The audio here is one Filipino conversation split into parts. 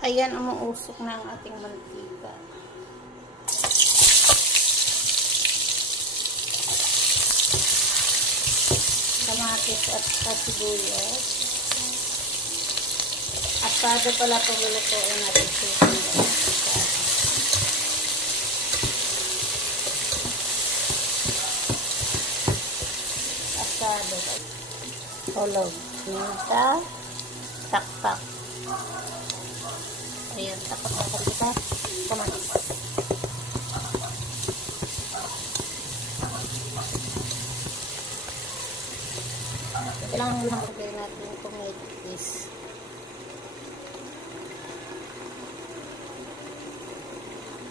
Ayan, umuusok na ang ating mantika. Kamatis at sibuyas. Asado pala paglulutuin natin siya. Asado. Tulog. Minta. Takpak. Ayan, takpak kita. Kamatis. Kailangan lang lagay natin yung tomatoes.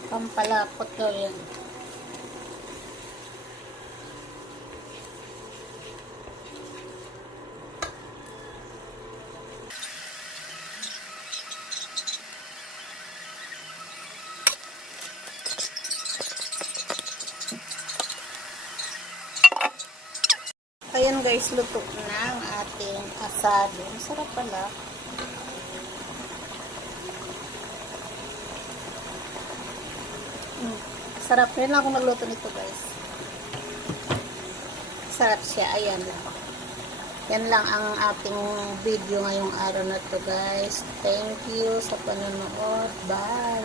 Pampalapot daw yan. Ayan guys, luto na ang ating asado. Masarap pala. Sarap. Yan lang ako nagluto nito guys. Sarap siya. Ayan lang. Yan lang ang ating video ngayong araw na to guys. Thank you sa panonood. Bye!